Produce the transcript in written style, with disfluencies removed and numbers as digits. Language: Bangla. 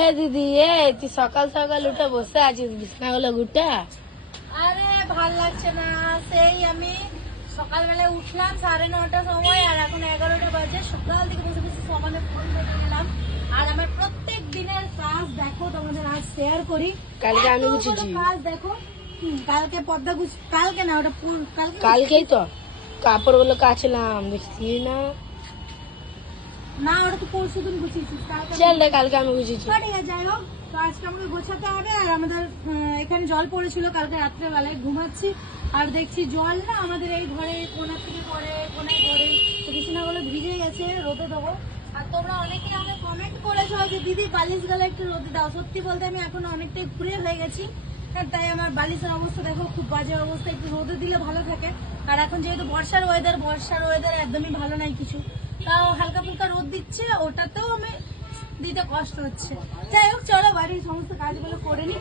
এ দিদি, তুই সকাল সকাল উঠে বসে আছিস বিছানাগুলো গুটা? আরে ভাল লাগছে না। সেই আমি সকালবেলা উঠলাম 9:30টার সময়, আর এখন 11টা বাজে। সকাল থেকে বসে বসে সমানে ফোন করে গেলাম। আর আমার প্রত্যেক দিনের কাজ দেখো, তোমাদের আজ শেয়ার করি। কালকে আমি এতগুলো গুছিয়েছি। কাজ দেখো। কালকে পর্দা কালকে না, ওটা কালকেই তো কাপড়গুলো কাচলাম, দেখছি না? না, ওটা তো পরশু দিন গুছিয়েছিস। চল রে, কালকে আমি গুছিয়েছি। ঠিক আছে, যাই হোক, তো আজকে আমাকে গোছাতে হবে। আর আমাদের এখানে জল পড়েছিল কালকে রাত্রেবেলায়, ঘুমাচ্ছি আর দেখছি জল না আমাদের এই ঘরে কোনা থেকে পড়ে, কোনায় পড়ে। তো বিছানাগুলো ভিজে গেছে, রোদে দেবো। আর তোমরা অনেকে আমাকে কমেন্ট করেছো যে দিদি বালিশ গুলো একটু রোদে দাও। সত্যি বলতে আমি এখন অনেকটাই ঘুরে হয়ে গেছি, তাই আমার বালিশের অবস্থা দেখো খুব বাজে অবস্থা। একটু রোদে দিলে ভালো থাকে। আর এখন যেহেতু বর্ষার ওয়েদার একদমই ভালো নাই কিছু, তাও হালকা ফুলকা রোদ দিচ্ছে, ওটাতেও আমি দিতে কষ্ট হচ্ছে। যাই হোক, চলো বাড়ির সমস্ত কাজগুলো করে নি।